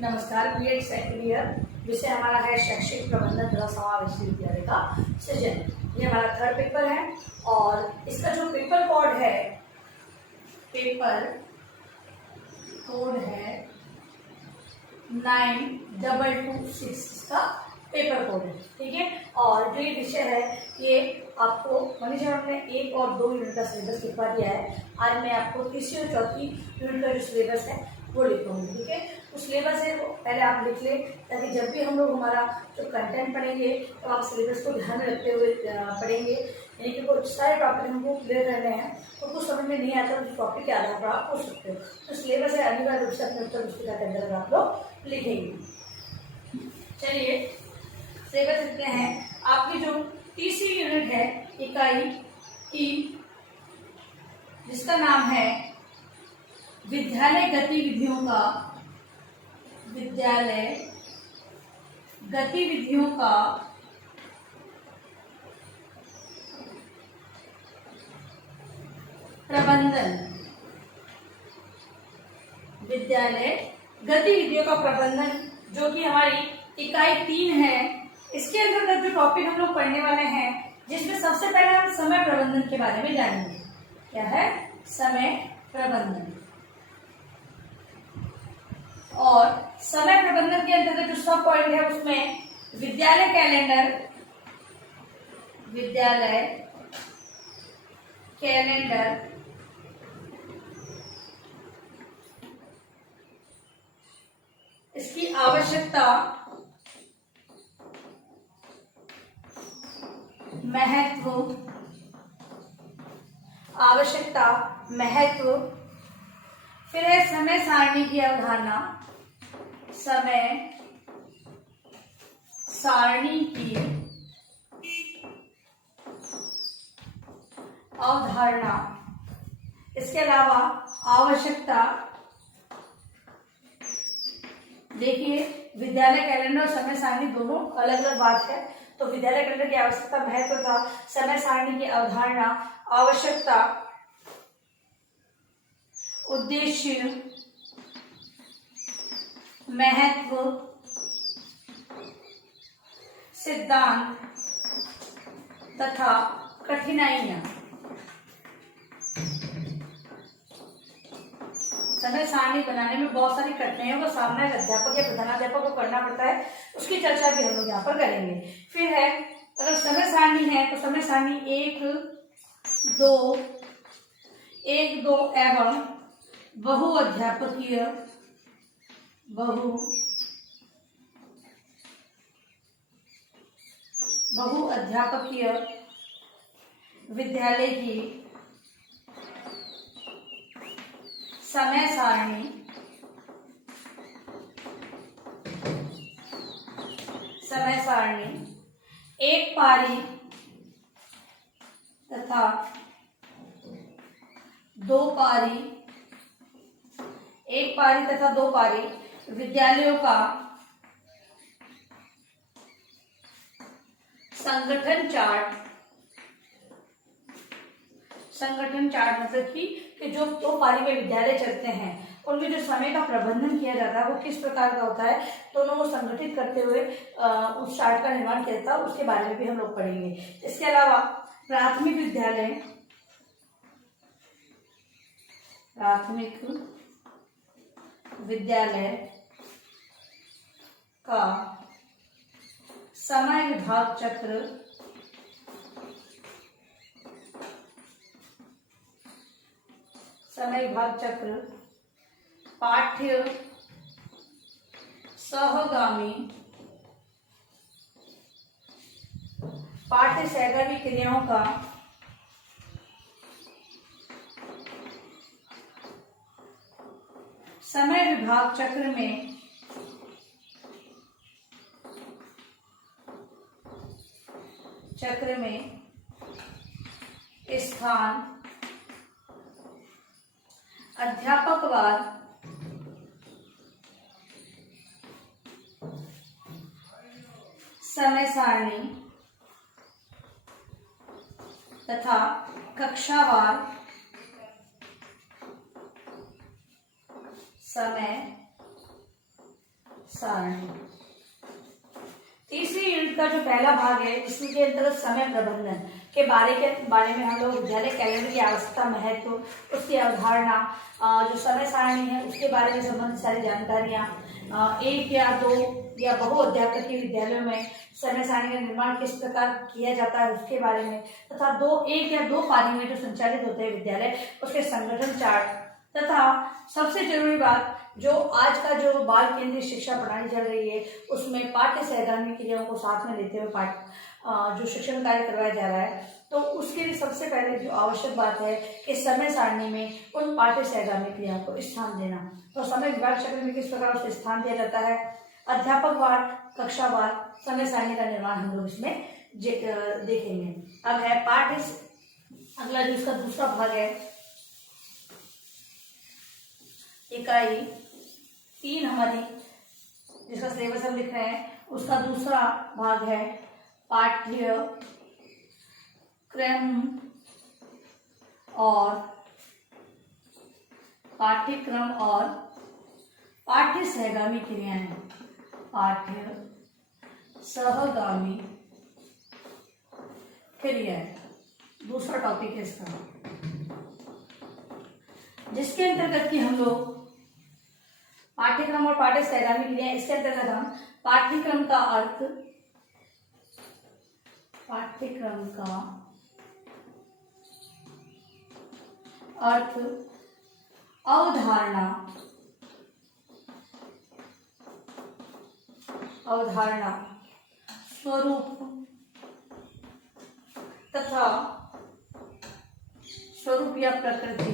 नमस्कार। BEd second year विषय हमारा है शैक्षिक प्रबंधन तथा समावेशी विद्यालय का सृजन। ये हमारा थर्ड पेपर है और इसका जो पेपर कोड है 9226 का पेपर कोड है, ठीक है। और जो ये विषय है ये आपको मनीषा मैम ने 1 और 2 यूनिट का सिलेबस लिखवा दिया है। आज मैं आपको तीसरी और चौथी यूनिट का जो सिलेबस है वो लिखूंगी, ठीक है। तो सिलेबस है वो पहले आप लिख लें ताकि जब भी हम लोग हमारा जो कंटेंट पढ़ेंगे तो आप सिलेबस को ध्यान में रखते हुए पढ़ेंगे। यानी कि कुछ सारे टॉपिक हमको क्लियर करने हैं तो कुछ समझ में नहीं आता तो टॉपिक के आधार पर आप पूछ सकते हो। तो सिलेबस है अनिवार्य रूप से अपने उत्तर पुस्तिका के अंदर आप लोग लिखेंगे। चलिए सिलेबस लिखते हैं। आपकी जो तीसरी यूनिट है इकाई 3 जिसका नाम है विद्यालय गतिविधियों का प्रबंधन। विद्यालय गतिविधियों का प्रबंधन जो कि हमारी इकाई 3 है। इसके अंतर्गत जो टॉपिक हम लोग पढ़ने वाले हैं जिसमें सबसे पहले हम समय प्रबंधन के बारे में जानेंगे। क्या है? समय प्रबंधन। और समय प्रबंधन के अंतर्गत जो सब पॉइंट है उसमें विद्यालय कैलेंडर इसकी आवश्यकता, महत्व, फिर है समय सारणी की अवधारणा, इसके अलावा आवश्यकता। देखिए विद्यालय कैलेंडर और समय सारणी दोनों अलग अलग बात है। तो विद्यालय कैलेंडर की आवश्यकता, महत्वता, समय सारणी की अवधारणा, आवश्यकता, उद्देश्य, महत्व, सिद्धांत तथा कठिनाइयां। समय सारणी बनाने में बहुत सारी कठिनाइयों का सामना अध्यापक या प्रधानाध्यापक को करना पड़ता है, उसकी चर्चा भी हम लोग यहाँ पर करेंगे। फिर है अगर समय सारणी है तो समय सारणी 1, 2 एवं बहुअध्यापकीय विद्यालय की समय सारणी 1 पारी तथा 2 पारी, 1 पारी तथा 2 पारी विद्यालयों का संगठन चार्ट मतलब कि जो 2 पारी में विद्यालय चलते हैं उनमें जो समय का प्रबंधन किया जाता है वो किस प्रकार का होता है, दोनों को संगठित करते हुए उस चार्ट का निर्माण किया जाता है, उसके बारे में भी हम लोग पढ़ेंगे। इसके अलावा प्राथमिक विद्यालय का समय विभाग चक्र, पाठ्य सहगामी क्रियाओं का समय विभाग चक्र में स्थान, अध्यापकवाद, समय सारणी तथा कक्षावार समय सारणी। तीसरी यूनिट का जो पहला भाग है इसके अंतर्गत समय प्रबंधन के बारे में हम लोग विद्यालय कैलेंडर की आवश्यकता, महत्व, उसकी अवधारणा, जो समय सारणी है उसके बारे में संबंधित सारी जानकारियाँ, एक या दो या बहु अध्यापकीय विद्यालयों में समय सारणी का निर्माण किस प्रकार किया जाता है उसके बारे में, तथा एक या दो पारी में जो संचालित होते हैं विद्यालय उसके संगठन चार्ट, तथा सबसे जरूरी बात जो आज का जो बाल केंद्रीय शिक्षा प्रणाली चल रही है उसमें पाठ्य सहगामी क्रियाओं को साथ में लेते हुए जो शिक्षण कार्य करवाया जा रहा है, तो उसके लिए सबसे पहले जो आवश्यक बात है कि समय सारणी में उन पाठ्य सहगामी क्रियाओं को स्थान देना। तो समय विभाग चक्र में किस प्रकार उसे स्थान दिया जाता है, अध्यापक वार, कक्षावार समय सारणी का निर्माण हम लोग इसमें देखेंगे। अब है अगला जो इसका दूसरा भाग है, इकाई 3 हमारी जिसका सिलेबस हम लिख रहे हैं उसका दूसरा भाग है पाठ्यक्रम और पाठ्य सहगामी क्रियाएं। पाठ्य सहगामी क्रियाएं दूसरा टॉपिक है इसका, जिसके अंतर्गत कि हम लोग पाठ्यक्रम और पाठ्य सहगामी क्रियाएं, इसके अंतर्गत हम पाठ्यक्रम का अर्थ, अवधारणा, स्वरूप तथा स्वरूप या प्रकृति,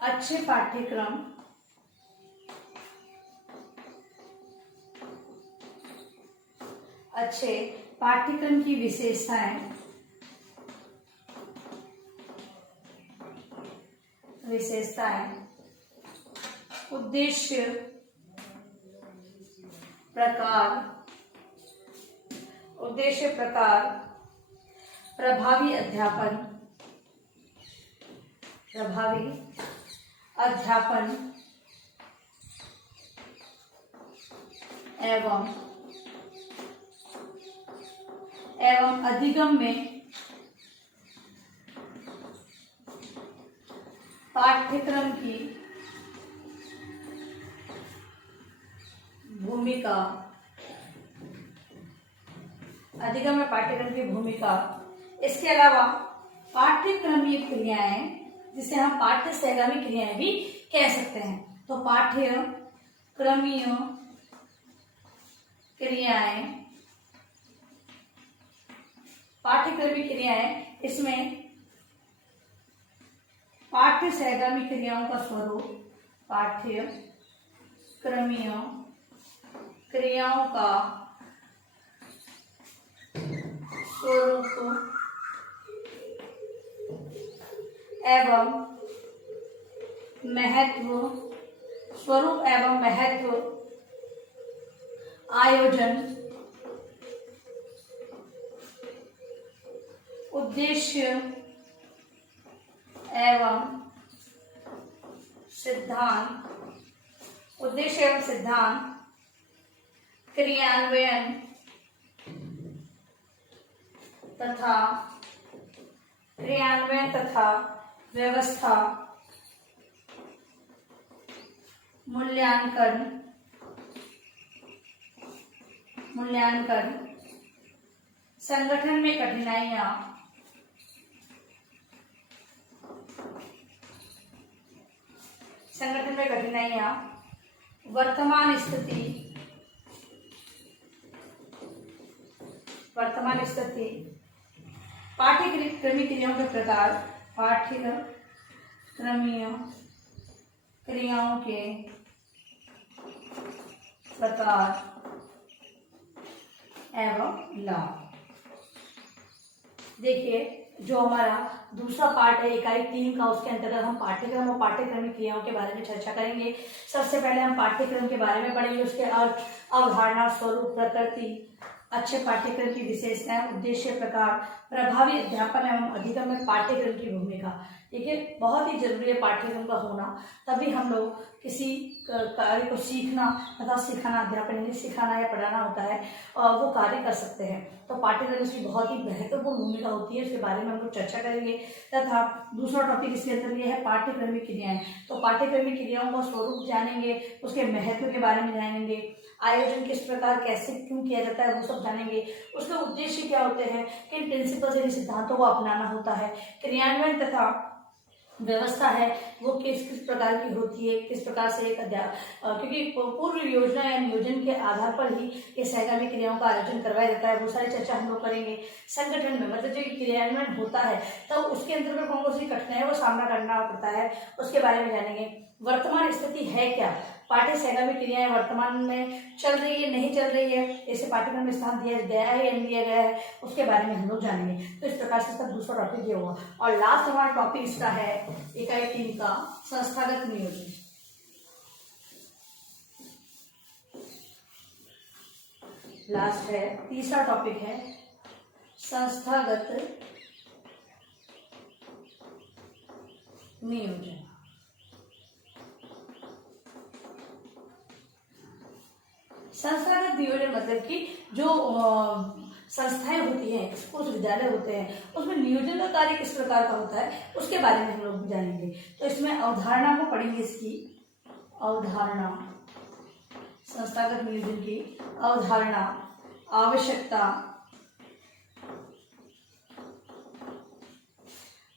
अच्छे पाठ्यक्रम की विशेषताएं, उद्देश्य, प्रकार, प्रभावी अध्यापन एवं अधिगम में पाठ्यक्रम की भूमिका, इसके अलावा पाठ्यक्रमीय क्रियाएं जिसे हम पाठ्य सहगामी क्रियाएं भी कह सकते हैं। तो पाठ्यक्रमीय क्रियाएं इसमें पाठ्य सहगामी क्रियाओं का स्वरूप, पाठ्यक्रमीय क्रियाओं का स्वरूप एवं महत्व, आयोजन, उद्देश्य एवं सिद्धांत, क्रियान्वयन तथा व्यवस्था, मूल्यांकन, संगठन में कठिनाइयां, वर्तमान स्थिति, पाठ्यक्रमीय क्रियाओं के प्रकार, पाठ्यक्रमीय क्रियाओं के प्रकार एवं लाभ। देखिए जो हमारा दूसरा पार्ट है इकाई 3 का, उसके अंतर्गत हम पाठ्यक्रम और पाठ्यक्रमीय क्रियाओं के बारे में चर्चा करेंगे। सबसे पहले हम पाठ्यक्रम के बारे में पढ़ेंगे, उसके अर्थ, अवधारणा, स्वरूप, प्रकृति, अच्छे पाठ्यक्रम की विशेषताएं, उद्देश्य, प्रकार, प्रभावी अध्यापन एवं अधिगम में पाठ्यक्रम की भूमिका। ठीक है, बहुत ही जरूरी है पाठ्यक्रम का होना, तभी हम लोग किसी कार्य को सीखना तथा सिखाना, अध्यापन नहीं सिखाना या पढ़ाना होता है, वो कार्य कर सकते हैं। तो पाठ्यक्रम इसकी बहुत ही महत्वपूर्ण भूमिका होती है, इसके बारे में हम लोग चर्चा करेंगे। तथा दूसरा टॉपिक इसके अंदर ये है पाठ्यक्रमिक क्रियाएं। तो पाठ्यक्रमिक क्रियाओं का स्वरूप जानेंगे, उसके महत्व के बारे में जानेंगे, आयोजन किस प्रकार कैसे क्यों किया जाता है वो सब जानेंगे, उसके उद्देश्य क्या होते हैं, किन प्रिंसिपल यानी सिद्धांतों को अपनाना होता है, क्रियान्वयन तथा व्यवस्था है वो किस किस प्रकार की होती है, किस प्रकार से एक क्योंकि पूर्व योजना या नियोजन के आधार पर ही ये सहगामी क्रियाओं का आयोजन करवाया जाता है, वो सारी चर्चा हम लोग करेंगे। संगठन में मतलब जो क्रियान्वयन होता है तो उसके अंतर्गत कौन कौन सी कठिनाइयों का सामना करना पड़ता है उसके बारे में जानेंगे। वर्तमान स्थिति है क्या, पाठ्य सहगामी क्रियाएं वर्तमान में चल रही है नहीं चल रही है, इसे पाठ्यक्रम में स्थान दिया गया है या नहीं दिया गया है, उसके बारे में हम लोग जानेंगे। तो इस प्रकार से इसका दूसरा टॉपिक ये होगा। और लास्ट हमारा टॉपिक इसका है इकाई 3 का संस्थागत नियोजन। लास्ट है, तीसरा टॉपिक है संस्थागत नियोजन। संस्थागत नियोजन मतलब कि जो संस्थाएं होती हैं, स्कूल विद्यालय होते हैं, उसमें नियोजन का कार्य किस प्रकार का होता है उसके बारे में हम लोग जानेंगे। तो इसमें अवधारणा को पढ़ेंगे, इसकी अवधारणा, संस्थागत नियोजन की अवधारणा, आवश्यकता,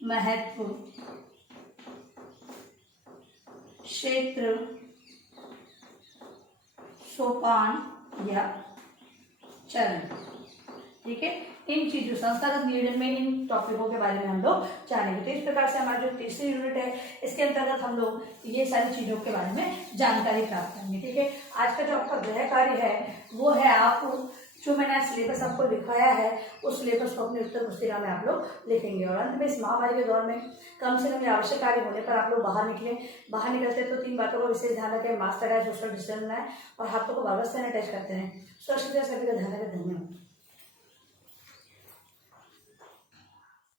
महत्व, क्षेत्र, सोपान या चरण। ठीक है, इन चीजों संस्थागत नियोजन में इन टॉपिकों के बारे में हम लोग जानेंगे। तो इस प्रकार से हमारा जो तीसरी यूनिट है इसके अंतर्गत हम लोग ये सारी चीजों के बारे में जानकारी प्राप्त करेंगे। ठीक है, आज का जो आपका गृह कार्य है वो है, आप जो मैंने सिलेबस आपको लिखाया है उस सिलेबस को अपने उत्तर पुस्तिका में आप लोग लिखेंगे। और अंत में इस महामारी के दौर में कम से कम आवश्यक कार्य होने पर आप लोग बाहर निकलें। बाहर निकलते तो 3 बातों का विशेष ध्यान रखें, मास्क लगाए, सोशल डिस्टेंस बनाए और हाथों को बार बार सैनिटाइज करते हैं। स्वच्छता सभी का ध्यान रखें। धन्यवाद।